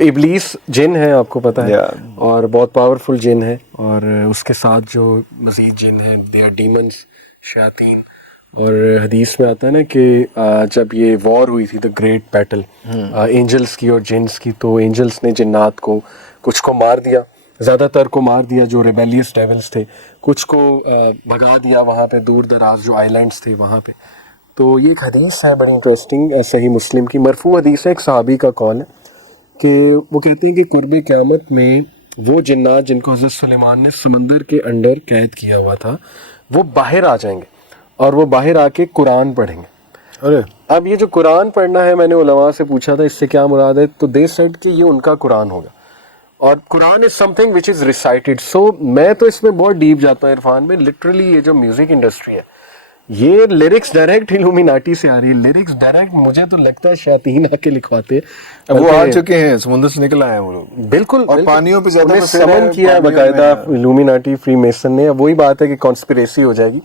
ابلیس جن ہے آپ کو پتہ ہے اور بہت پاورفل جن ہے, اور اس کے ساتھ جو مزید جن ہیں دے آر ڈیمنس, شیاطین. اور حدیث میں آتا ہے نا کہ جب یہ وار ہوئی تھی, دا گریٹ بیٹل اینجلس کی اور جنس کی, تو اینجلس نے جنات کو کچھ کو مار دیا, زیادہ تر کو مار دیا جو ریبیلیس ڈیولز تھے, کچھ کو بھگا دیا وہاں پہ دور دراز جو آئی لینڈس تھے وہاں پہ. تو یہ ایک حدیث ہے بڑی انٹرسٹنگ, صحیح مسلم کی مرفوع حدیث ہے, ایک صحابی کا قول ہے کہ وہ کہتے ہیں کہ قرب قیامت میں وہ جنات جن کو حضرت سلیمان نے سمندر کے انڈر قید کیا ہوا تھا وہ باہر آ جائیں گے اور وہ باہر آ کے قرآن پڑھیں گے. اب یہ جو قرآن پڑھنا ہے, میں نے علماء سے پوچھا تھا اس سے کیا مراد ہے, تو دے سیڈ کہ یہ ان کا قرآن ہوگا, اور قرآن از some thing which is recited. سو میں تو اس میں بہت ڈیپ جاتا ہوں عرفان میں. لٹرلی یہ جو میوزک انڈسٹری ہے یہ لیرکس ڈائریکٹ الومیناٹی سے آ رہی ہے, لیرکس ڈائریکٹ مجھے تو لگتا ہے شیاطین آ کے لکھواتے ہیں. وہ آ چکے ہیں, سمندر سے نکل آئے ہیں وہ لوگ, بالکل, اور پانیوں پہ زیادہ سمن کیا ہے باقاعدہ الومیناٹی فری میسن نے. اب وہی بات ہے کہ کانسپریسی ہو جائے گی,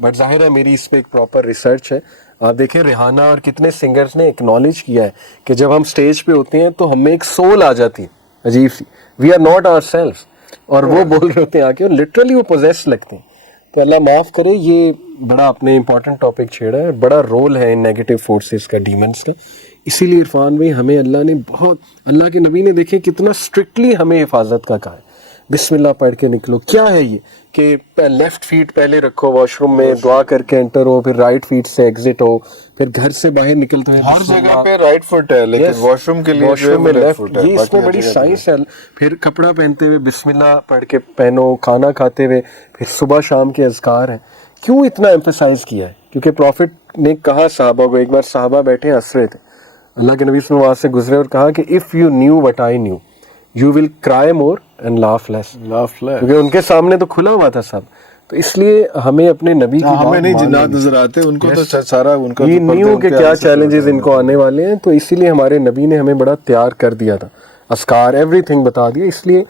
بٹ ظاہر ہے میری اس پہ ایک پراپر ریسرچ ہے. آپ دیکھیں ریحانہ اور کتنے سنگرز نے ایکنالج کیا ہے کہ جب ہم سٹیج پہ ہوتے ہیں تو ہمیں ایک سول آ جاتی ہے عجیب سی, we are not our self, اور وہ بول رہے ہوتے ہیں آ کے, اور لٹرلی وہ پوزیس لگتے ہیں. تو اللہ معاف کرے, یہ بڑا اپنے امپورٹنٹ ٹاپک چھیڑا ہے, بڑا رول ہے ان نیگیٹو فورسز کا, ڈیمنس کا. اسی لیے عرفان بھائی ہمیں اللہ نے بہت, اللہ کے نبی نے دیکھیں کتنا اسٹرکٹلی ہمیں حفاظت کا کہا ہے, بسم اللہ پڑھ کے نکلو. کیا ہے یہ کہ لیفٹ فیٹ پہلے رکھو واش روم میں, دعا کر کے انٹر ہو, پھر رائٹ فیٹ سے ایگزٹ ہو, پھر گھر سے باہر نکلتے ہیں ہر جگہ پہ رائٹ فٹ ہے, لیکن واش روم کے لیے واش روم میں لیفٹ. یہ اس میں بڑی سائنس ہے. پھر کپڑا پہنتے ہوئے بسم اللہ پڑھ کے پہنو, کھانا کھاتے ہوئے پھر صبح شام کے اذکار ہیں. کیوں اتنا ایمفیسائز کیا ہے؟ کیونکہ پروفٹ نے کہا صحابہ کو, ایک بار صحابہ بیٹھے ہنس رہے تھے, اللہ کے نبی صلی اللہ علیہ وسلم وہاں سے گزرے اور کہا کہ if you new what I knew you will کرائے مور اینڈ لاف لیس. کیونکہ ان کے سامنے تو کھلا ہوا تھا سب, تو اس لیے ہمیں اپنے نبی کی ہمیں نہیں جنات نظر آتے, ان کو تو سارا ان کا یہ نیو کہ کیا چیلنجز ان کو آنے والے ہیں. تو اسی لیے ہمارے نبی نے ہمیں بڑا تیار کر دیا تھا, اذکار ایوری تھنگ بتا دیا. اس لیے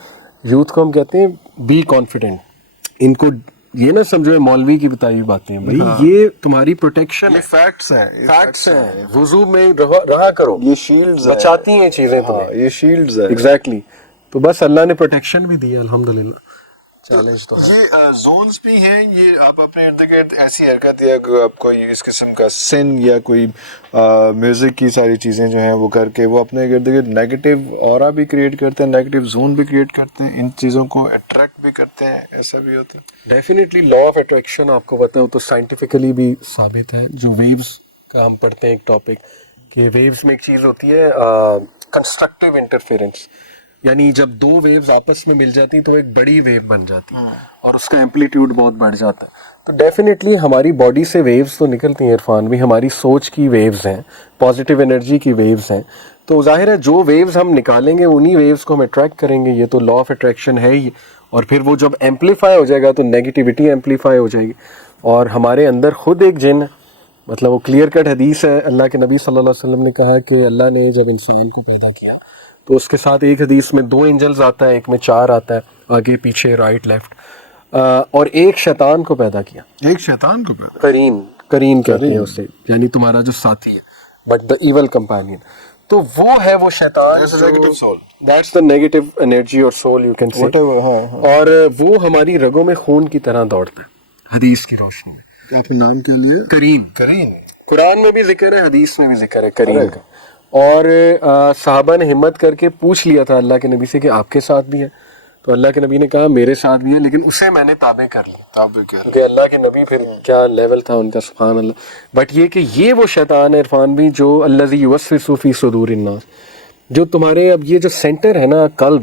یوتھ کو ہم کہتے ہیں بی کانفیڈنٹ. ان کو یہ نہ سمجھو مولوی کی بتائی ہوئی باتیں بھائی, یہ تمہاری پروٹیکشن, یہ فیکٹس ہیں, فیکٹس ہیں. وضو میں رہا کرو, یہ شیلڈز بچاتی ہیں چیزیں تمہیں, یہ شیلڈز ہیں ایگزیکٹلی. تو بس اللہ نے پروٹیکشن بھی دی الحمدللہ. چیلنج تو یہ زونز بھی ہیں, یہ آپ اپنے ارد گرد ایسی حرکت یا آپ کو اس قسم کا سن یا کوئی میوزک کی ساری چیزیں جو ہیں وہ کر کے وہ اپنے ارد گرد نیگیٹو اورا بھی کریٹ کرتے ہیں, نیگیٹو زون بھی کریٹ کرتے ہیں, ان چیزوں کو اٹریکٹ بھی کرتے ہیں, ایسا بھی ہوتا ہے. ڈیفینیٹلی لا آف اٹریکشن آپ کو پتہ ہو تو سائنٹیفکلی بھی ثابت ہے. جو ویوز کا ہم پڑھتے ہیں ایک ٹاپک, کہ ویوز میں ایک چیز ہوتی ہے کنسٹرکٹیو انٹرفیرنس, یعنی جب دو ویوز آپس میں مل جاتی تو ایک بڑی ویو بن جاتی اور اس کا ایمپلیٹیوڈ بہت بڑھ جاتا ہے. تو ڈیفینیٹلی ہماری باڈی سے ویوز تو نکلتی ہیں عرفان بھی, ہماری سوچ کی ویوز ہیں, پازیٹیو انرجی کی ویوز ہیں. تو ظاہر ہے جو ویوز ہم نکالیں گے انہی ویوز کو ہم اٹریکٹ کریں گے, یہ تو لا آف اٹریکشن ہے ہی. اور پھر وہ جب ایمپلیفائی ہو جائے گا تو نیگیٹیوٹی ایمپلیفائی ہو جائے گی. اور ہمارے اندر خود ایک جن ہے, مطلب وہ کلیئر کٹ حدیث ہے, اللہ کے نبی صلی اللہ علیہ وسلم نے کہا ہے کہ اللہ نے جب انسان کو پیدا کیا تو اس کے ساتھ ایک حدیث میں 2 اینجلز آتا ہے, ایک میں 4 آتا ہے, آگے پیچھے رائٹ لیفٹ, اور ایک شیطان کو پیدا کیا. ایک شیطان کو پیدا, کرین کہتے ہیں اسے, یعنی تمہارا جو ساتھی ہے, بٹ دا ایول کمپینین. تو وہ ہے وہ شیطان, دیٹس دا نیگیٹو انرجی اور سول یو کین سے, اور وہ ہماری رگوں میں خون کی طرح دوڑتا ہے حدیث کی روشنی میں. آپ نام کے لیے کرین قرآن میں بھی ذکر ہے, حدیث میں بھی ذکر ہے کرین کا. اور صحابہ نے ہمت کر کے پوچھ لیا تھا اللہ کے نبی سے کہ آپ کے ساتھ بھی ہے, تو اللہ کے نبی نے کہا میرے ساتھ بھی ہے, لیکن اسے میں نے تابع کر لیا, کیونکہ اللہ کے نبی پھر کیا لیول تھا ان کا, سبحان اللہ. بٹ یہ کہ یہ وہ شیطان ہے عرفان بھی جو الذی یوسوس فی صدور الناس, جو تمہارے اب یہ جو سینٹر ہے نا قلب,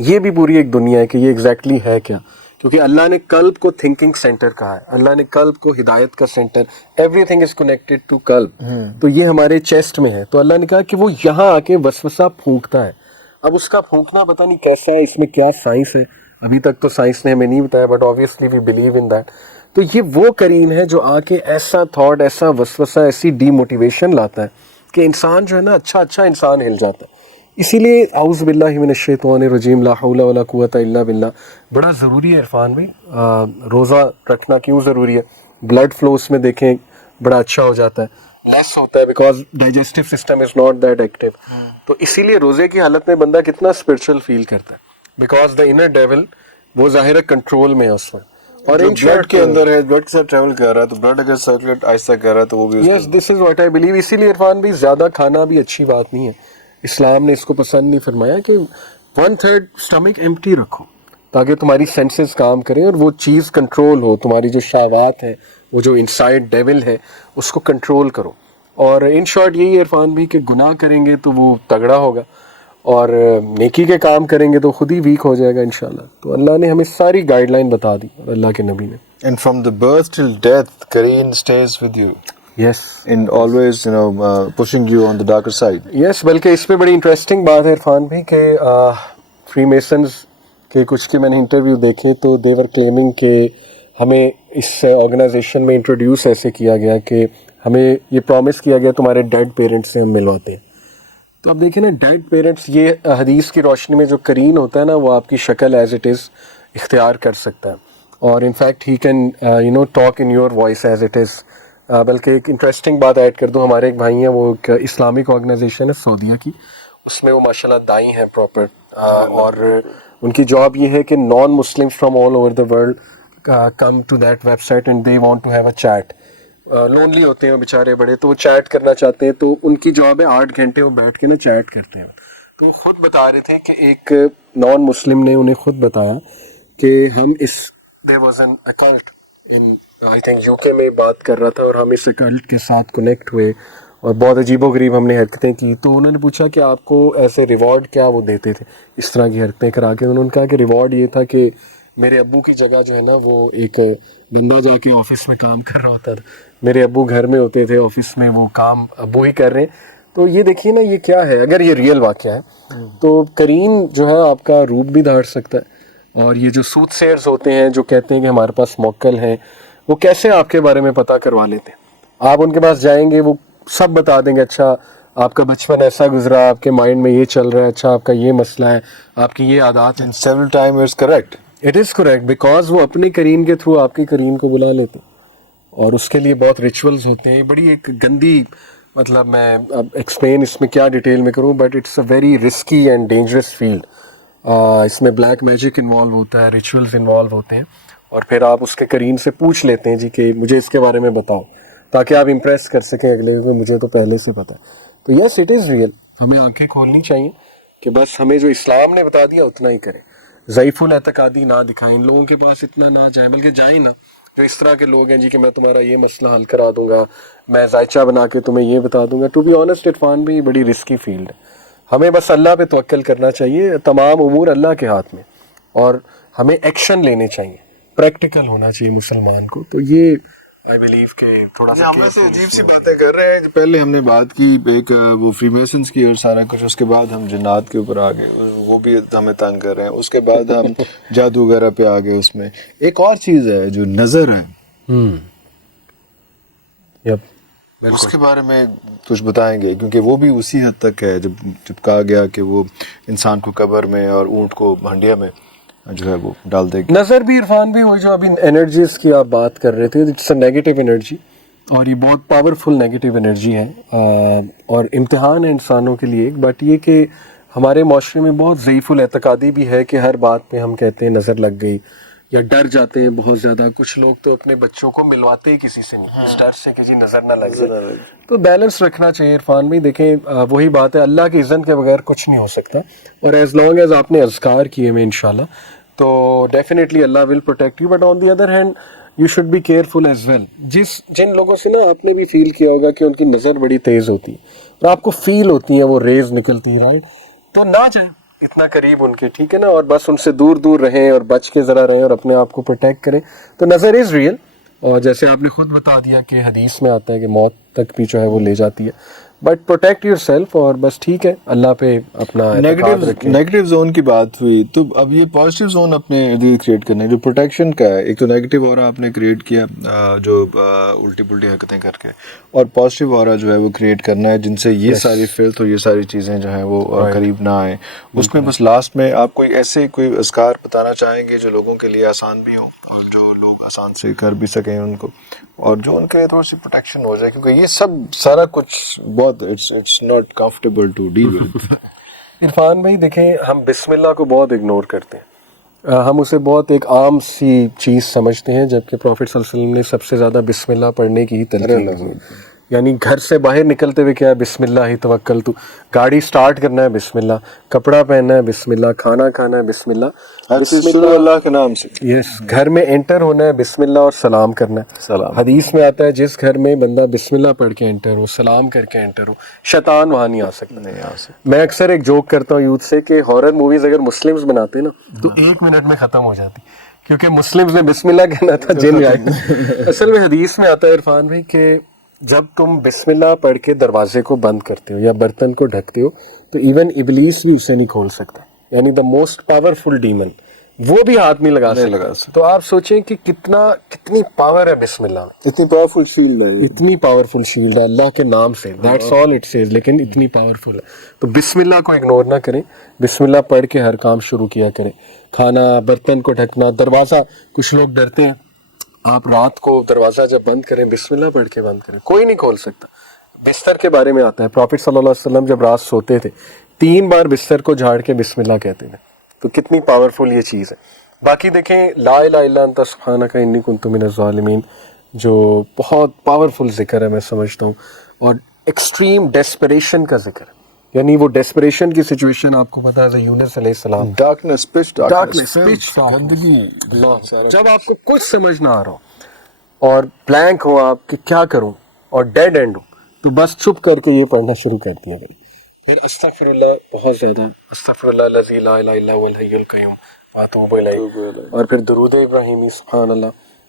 یہ بھی پوری ایک دنیا ہے کہ یہ ایگزیکٹلی ہے کیا. کیونکہ اللہ نے قلب کو تھنکنگ سینٹر کہا ہے, اللہ نے قلب کو ہدایت کا centre, everything is connected to قلب. تو یہ ہمارے چیسٹ میں ہے. تو اللہ نے کہا کہ وہ یہاں آ کے وسوسہ پھونکتا ہے. اب اس کا پھونکنا پتہ نہیں کیسا ہے, اس میں کیا سائنس ہے, ابھی تک تو سائنس نے ہمیں نہیں بتایا, but obviously we believe in that. تو یہ وہ کرین ہے جو آ کے ایسا تھاٹ, ایسا وسوسہ, ایسی ڈی موٹیویشن لاتا ہے کہ انسان جو ہے نا اچھا انسان ہل جاتا ہے. اسی لیے اعوذ باللہ من الشیطان الرجیم لا حول ولا قوۃ الا باللہ بڑا ضروری ہے عرفان بھائی. روزہ رکھنا کیوں ضروری ہے؟ بلڈ فلو اس میں دیکھیں بڑا اچھا ہو جاتا ہے. لیس ہوتا ہے because digestive system is not that active. تو اسی لیے روزے کی حالت میں بندہ کتنا اسپرچل فیل کرتا ہے بیکاز دا انر ڈیول وہ ظاہر ہے کنٹرول میں ہے اس میں. اور ان بلڈ کے اندر ہے, بلڈ کے ساتھ ٹریول کر رہا ہے, تو بلڈ اگر سرکولیٹ آہستہ کر رہا ہے تو وہ بھی یس دس از واٹ آئی بلیو. اسی لیے عرفان بھی زیادہ کھانا بھی اچھی بات نہیں ہے. اسلام نے اس کو پسند نہیں فرمایا کہ 1/3 اسٹمک ایمپٹی رکھو تاکہ تمہاری سینسز کام کریں اور وہ چیز کنٹرول ہو. تمہاری جو شہوات ہیں, وہ جو انسائڈ ڈیول ہے, اس کو کنٹرول کرو. اور ان شارٹ یہی عرفان بھی کہ گناہ کریں گے تو وہ تگڑا ہوگا, اور نیکی کے کام کریں گے تو خود ہی ویک ہو جائے گا انشاءاللہ. تو اللہ نے ہمیں ساری گائیڈ لائن بتا دی اور اللہ کے نبی نے. And from the birth till death, Kareen stays with you. Yes. And always, pushing you on the darker side. Yes, بلکہ اس پہ بڑی انٹرسٹنگ بات ہے عرفان بھی کہ فری میسنز کے کچھ کے میں نے انٹرویو دیکھے تو they were claiming کہ ہمیں اس آرگنائزیشن میں انٹروڈیوس ایسے کیا گیا کہ ہمیں یہ پرومس کیا گیا تمہارے ڈیڈ پیرنٹس سے ہم ملواتے ہیں. تو اب دیکھیں نا, ڈیڈ پیرنٹس, یہ حدیث کی روشنی میں جو کرین ہوتا ہے نا, وہ آپ کی شکل ایز اٹ از اختیار کر سکتا ہے, اور in fact he can talk in your voice as it is. بلکہ ایک انٹرسٹنگ بات ایڈ کر دوں, ہمارے ایک بھائی ہیں, وہ ایک اسلامک آرگنائزیشن ہے سعودیہ کی, اس میں وہ ماشاء اللہ دائی ہیں پراپر, اور ان کی جاب یہ ہے کہ نان مسلم from all over the world come to that website and they want to have a chat. Lonely ہوتے ہیں بیچارے بڑے, تو وہ چیٹ کرنا چاہتے ہیں, تو ان کی جاب ہے 8 گھنٹے وہ بیٹھ کے نا چیٹ کرتے ہیں. تو وہ خود بتا رہے تھے کہ ایک نان مسلم نے انہیں خود بتایا کہ ہم اس there was an occult in I think UK میں بات کر رہا تھا, اور ہم اس occult کے ساتھ کنیکٹ ہوئے اور بہت عجیب و غریب ہم نے حرکتیں کی. تو انہوں نے پوچھا کہ آپ کو ایسے ریوارڈ کیا وہ دیتے تھے اس طرح کی حرکتیں کرا کے. انہوں نے کہا کہ ریوارڈ یہ تھا کہ میرے ابو کی جگہ جو ہے نا, وہ ایک بندہ جا کے آفس میں کام کر رہا ہوتا تھا, میرے ابو گھر میں ہوتے تھے, آفس میں وہ کام ابو ہی کر رہے ہیں. تو یہ دیکھیے نا, یہ کیا ہے, اگر یہ ریئل واقعہ ہے تو کرین جو ہے آپ کا روپ بھی دھاڑ سکتا ہے. اور یہ جو سوت سیئرز ہوتے ہیں جو کہتے ہیں کہ ہمارے پاس موکل ہیں, وہ کیسے آپ کے بارے میں پتہ کروا لیتے ہیں. آپ ان کے پاس جائیں گے, وہ سب بتا دیں گے, اچھا آپ کا بچپن ایسا گزرا, آپ کے مائنڈ میں یہ چل رہا ہے, اچھا آپ کا یہ مسئلہ ہے, آپ کی یہ عادات ہیں. Several times it's correct. It is correct because وہ اپنے کرین کے تھرو آپ کے کرین کو بلا لیتے ہیں, اور اس کے لیے بہت ریچولز ہوتے ہیں. بڑی ایک گندی, مطلب میں اب ایکسپلین اس میں کیا ڈیٹیل میں کروں, but it's a very risky and dangerous field. اس میں بلیک میجک انوالو ہوتا ہے, ریچولز انوالو ہوتے ہیں, اور پھر آپ اس کے کرین سے پوچھ لیتے ہیں جی کہ مجھے اس کے بارے میں بتاؤ, تاکہ آپ امپریس کر سکیں اگلے کو, مجھے تو پہلے سے پتہ ہے. تو یس اٹ از ریئل. ہمیں آنکھیں کھولنی چاہیے کہ بس ہمیں جو اسلام نے بتا دیا اتنا ہی کریں. ضعیف الاعتقادی نہ دکھائیں, ان لوگوں کے پاس اتنا نہ جائیں, بلکہ جائیں نا جو اس طرح کے لوگ ہیں جی کہ میں تمہارا یہ مسئلہ حل کرا دوں گا, میں ذائچہ بنا کے تمہیں یہ بتا دوں گا. ٹو بی آنیسٹ عرفان بھی بڑی رسکی فیلڈ ہے. ہمیں بس اللہ پہ توکل کرنا چاہیے, تمام امور اللہ کے ہاتھ میں, اور ہمیں ایکشن لینے چاہیے, پریکٹیکل ہونا چاہیے مسلمان کو. تو یہ آئی بلیو کہ تھوڑا سا ہم سے عجیب سی باتیں کر رہے ہیں. پہلے ہم نے بات کی ایک وہ فری میسنس کی اور سارا کچھ, اس کے بعد ہم جنات کے اوپر آ گئے, وہ بھی ہمیں تنگ کر رہے ہیں. اس کے بعد ہم جادو وغیرہ پہ آ گئے. اس میں ایک اور چیز ہے جو نظر ہے, اس کے بارے میں کچھ بتائیں گے, کیونکہ وہ بھی اسی حد تک ہے جب کہا گیا کہ وہ انسان کو قبر میں اور اونٹ کو ہنڈیا میں جو ہے وہ ڈال دے گی. نظر بھی عرفان بھی وہی جو ابھی انرجیز کی آپ بات کر رہے تھے, اٹس اے نیگیٹو انرجی, اور یہ بہت پاورفل نیگیٹو انرجی ہے, اور امتحان ہے انسانوں کے لیے. بٹ یہ کہ ہمارے معاشرے میں بہت ضعیف الاعتقادی بھی ہے کہ ہر بات پہ ہم کہتے ہیں نظر لگ گئی, یا ڈر جاتے ہیں بہت زیادہ. کچھ لوگ تو اپنے بچوں کو ملواتے ہی کسی سے نہیں, اس ڈر سے کہ جی نظر نہ لگ جائے. تو بیلنس رکھنا چاہیے عرفان بھی. دیکھیں وہی بات ہے, اللہ کی اذن کے بغیر کچھ نہیں ہو سکتا, اور ایز لانگ ایز آپ نے اذکار کیے میں انشاءاللہ, تو ڈیفینیٹلی اللہ will protect you. But on the other hand you should be careful as well. جن لوگوں سے نا آپ نے بھی فیل کیا ہوگا کہ ان کی نظر بڑی تیز ہوتی ہے, اور آپ کو فیل ہوتی ہیں وہ ریز نکلتی ہے, رائٹ, تو نہ جائیں اتنا قریب ان کے, ٹھیک ہے نا, اور بس ان سے دور دور رہیں اور بچ کے ذرا رہیں اور اپنے آپ کو پروٹیکٹ کریں. تو نظر از ریئل, اور جیسے آپ نے خود بتا دیا کہ حدیث میں آتا ہے کہ موت تک بھی جو ہے وہ لے جاتی ہے, بٹ پروٹیکٹ یور سیلف, اور بس ٹھیک ہے اللہ پہ اپنا نیگیٹو زون کی بات ہوئی, تو اب یہ پازیٹیو زون اپنے کریٹ کرنا ہے جو پروٹیکشن کا ہے. ایک تو نیگیٹو اورا آپ نے کریٹ کیا جو الٹی پلٹی حرکتیں کر کے, اور پازیٹیو اورا جو ہے وہ کریٹ کرنا ہے جن سے یہ ساری فلتھ اور یہ ساری چیزیں جو ہیں وہ قریب نہ آئیں. اس میں بس لاسٹ میں آپ کوئی ایسے کوئی اذکار بتانا چاہیں گے جو لوگوں کے لیے آسان بھی ہو, اور جو لوگ آسان سے کر بھی سکیں ان کو, اور جو ان کے لیے تھوڑی سی پروٹیکشن ہو جائے, کیونکہ یہ سب سارا کچھ بہت it's not comfortable to deal with. عرفان بھائی دیکھیں, ہم بسم اللہ کو بہت اگنور کرتے ہیں, ہم اسے بہت ایک عام سی چیز سمجھتے ہیں, جبکہ پروفٹ صلی اللہ علیہ وسلم نے سب سے زیادہ بسم اللہ پڑھنے کی ہی تلقین کی. یعنی گھر سے باہر نکلتے ہوئے کیا ہے, بسم اللہ ہی توکلت, گاڑی سٹارٹ کرنا ہے بسم اللہ, کپڑا پہننا ہے بسم اللہ, کھانا کھانا ہے بسم اللہ, شروع اللہ کے نام سے. یس, گھر میں انٹر ہونا ہے بسم اللہ اور سلام کرنا ہے. سلام. حدیث میں آتا ہے جس گھر میں بندہ بسم اللہ پڑھ کے انٹر ہو, سلام کر کے انٹر ہو, شیطان وہاں نہیں آ سکتا. نہیں آ سکتا. میں اکثر ایک جوک کرتا ہوں یوتھ سے کہ ہارر موویز اگر مسلمز بناتے نا تو 1 منٹ میں ختم ہو جاتی, کیونکہ مسلمز نے بسم اللہ کہنا تھا, جن آئے. اصل میں حدیث میں آتا ہے عرفان بھائی کہ جب تم بسم اللہ پڑھ کے دروازے کو بند کرتے ہو یا برتن کو ڈھکتے ہو تو ایون ابلیس بھی اسے نہیں کھول سکتا. یعنی دا موسٹ پاورفل ڈیمن وہ بھی ہاتھ نہیں لگا سکتا. تو آپ سوچیں کہ کتنی پاور ہے بسم اللہ میں, اتنی پاورفل شیلڈ ہے, اتنی پاورفل شیلڈ ہے اللہ کے نام سے, دیٹس آل اٹ سیز, لیکن اتنی پاورفل ہے. تو بسم اللہ کو اگنور نہ کریں, بسم اللہ پڑھ کے ہر کام شروع کیا کریں. کھانا, برتن کو ڈھکنا, دروازہ, کچھ لوگ ڈرتے ہیں, آپ رات کو دروازہ جب بند کریں بسم اللہ پڑھ کے بند کریں, کوئی نہیں کھول سکتا. بستر کے بارے میں آتا ہے, پروفٹ صلی اللہ علیہ وسلم جب رات سوتے تھے 3 بار بستر کو جھاڑ کے بسم اللہ کہتے ہیں. تو کتنی پاورفل یہ چیز ہے. باقی دیکھیں لا الہ الا انت سبحانک انی کنت من الظالمین, جو بہت پاورفل ذکر ہے میں سمجھتا ہوں, اور ایکسٹریم ڈیسپریشن کا ذکر ہے. یعنی وہ ڈیسپریشن کی سچویشن آپ کو پتا ہے یونس علیہ السلام, ڈارکنس, گندگی, جب آپ کو کچھ سمجھ نہ آ رہا ہو اور بلینک ہو آپ کہ کیا کروں, اور ڈیڈ اینڈ ہو, تو بس چپ کر کے یہ پڑھنا شروع کر دیا کریں. پھر استغفر اللہ بہت زیادہ, استغفر اللہ الذی لا الہ الا هو الحی القیوم واتوب الیہ, اور پھر درود ابراہیمی سبحان اللہ.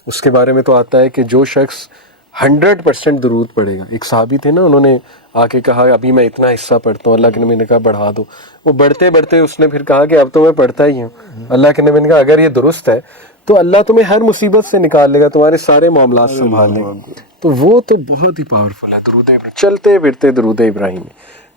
اس کے بارے میں تو آتا ہے کہ جو شخص 100% درود پڑھے گا, ایک صحابی تھے نا, انہوں نے آ کے کہا ابھی میں اتنا حصہ پڑھتا ہوں, اللہ کے نبی نے کہا بڑھا دو. وہ بڑھتے بڑھتے اس نے پھر کہا کہ اب تو میں پڑھتا ہی ہوں. اللہ کے نبی نے کہا اگر یہ درست ہے تو اللہ تمہیں ہر مصیبت سے نکال لے گا, تمہارے سارے معاملات سنبھال لے گا. تو وہ تو بہت ہی پاورفل ہے درود ابراہیم, چلتے پھرتے درود ابراہیم.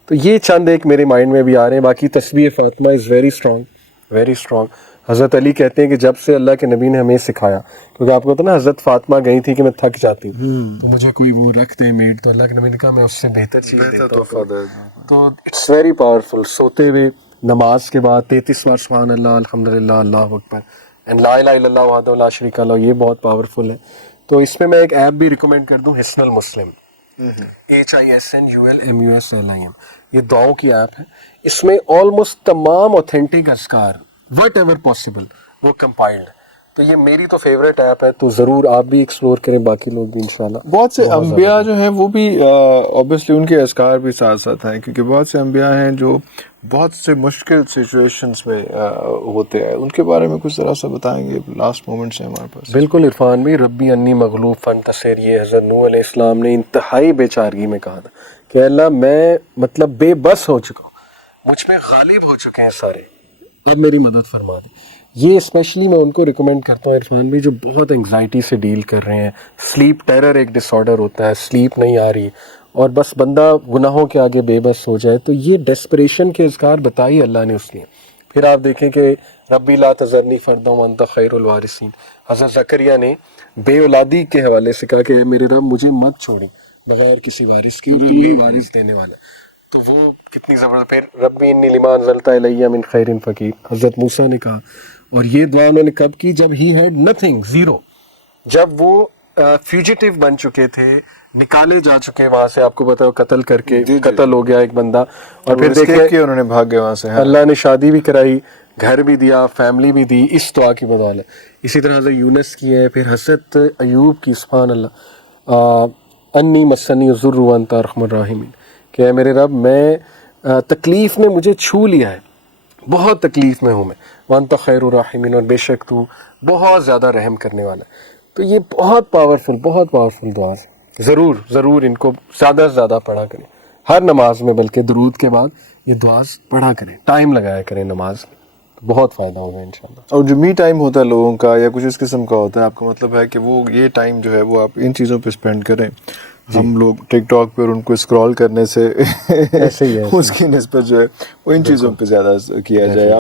تو یہ چند ایک میرے مائنڈ میں بھی آ رہے ہیں. باقی تسبیح Fatima is very strong, very strong. حضرت علی کہتے ہیں کہ جب سے اللہ کے نبی نے ہمیں سکھایا, کیونکہ آپ کو پتا نا حضرت فاطمہ گئی تھی کہ میں تھک جاتی ہوں تو مجھے کوئی وہ رکھ دے میڈ, تو اللہ کے نبی نے کہا میں اس سے بہتر چیز دیتا ہوں. تو اٹس ویری پاورفل. سوتے ہوئے نماز کے بعد 33 بار سبحان اللہ, الحمدللہ, اللہ اکبر, اینڈ لا الہ الا اللہ وحدہ لا شریک لہ, یہ بہت پاورفل ہے. تو اس میں ایک ایپ بھی ریکمینڈ کر دوں, حصن المسلم, HISNULMUSLIM, یہ دعاؤں کی ایپ ہے. اس میں آلموسٹ تمام اوتھینٹک اذکار وٹ ایور پاسبل وہ کمپائلڈ. تو یہ میری تو فیوریٹ ایپ ہے, تو ضرور آپ بھی ایکسپلور کریں, باقی لوگ بھی انشاءاللہ. بہت سے انبیاء جو ہیں وہ بھی اوبیسلی ان کے اذکار بھی ساتھ ساتھ ہیں, کیونکہ بہت سے انبیاء ہیں جو بہت سے مشکل سچویشنز میں ہوتے ہیں. ان کے بارے میں کچھ ذرا سا بتائیں گے, لاسٹ مومنٹس ہیں ہمارے پاس. بالکل عرفان بھی, ربی انی مغلوب فانتصر, یہ حضرت نوح علیہ السلام نے انتہائی بے چارگی میں کہا تھا کہ اللہ میں مطلب بے بس ہو چکا ہوں, مجھ میں غالب ہو چکے ہیں سارے, اب میری مدد فرما دیں. یہ اسپیشلی میں ان کو ریکمینڈ کرتا ہوں عرفان بھی جو بہت انگزائٹی سے ڈیل کر رہے ہیں. سلیپ ٹیرر ایک ڈس آرڈر ہوتا ہے, سلیپ نہیں آ رہی اور بس بندہ گناہوں کے آگے بے بس ہو جائے, تو یہ ڈیسپریشن کے اذکار بتائی اللہ نے اس لیے. پھر آپ دیکھیں کہ ربی لا تذرنی فردا وانت خیر الوارثین, حضرت زکریا نے بے اولادی کے حوالے سے کہا کہ میرے رب مجھے مت چھوڑی بغیر کسی وارث کی, اور تو ہی وارث دینے والا. تو وہ کتنی زبردست. پھر ربی انی لما انزلت الی من خیر فقیر, حضرت موسیٰ نے کہا, اور یہ دعا انہوں نے کب کی, جب ہی ہیڈ نتھنگ, زیرو, جب وہ فیوجیٹیو بن چکے تھے, نکالے جا چکے وہاں سے, آپ کو پتا ہے قتل کر کے قتل ہو گیا ایک بندہ, اور پھر دیکھیں انہوں نے بھاگ گئے وہاں سے, اللہ نے شادی بھی کرائی, گھر بھی دیا, فیملی بھی دی, اس دعا کی بدولت. اسی طرح حضرت یونس کی ہے. پھر حضرت ایوب کی, سبحان اللہ, انی مسنی الضر وانت ارحم الراحمین, کہ اے میرے رب میں تکلیف نے مجھے چھو لیا ہے, بہت تکلیف میں ہوں میں, وانت خیر الراحمین, اور بے شک تو بہت زیادہ رحم کرنے والا ہے. تو یہ بہت پاورفل دعا ہے. ضرور ضرور ان کو زیادہ سے زیادہ پڑھا کریں ہر نماز میں, بلکہ درود کے بعد یہ دعا پڑھا کریں, ٹائم لگایا کریں نماز میں, بہت فائدہ ہوگا انشاءاللہ. اور جو می ٹائم ہوتا ہے لوگوں کا یا کچھ اس قسم کا ہوتا ہے, آپ کا مطلب ہے کہ وہ یہ ٹائم جو ہے وہ آپ ان چیزوں پہ اسپینڈ کریں. ہم لوگ ٹک ٹاک پر ان کو اسکرول کرنے سے ایسے ہی ہے, اس کی نسبت جو ہے وہ ان چیزوں پہ زیادہ کیا جائے.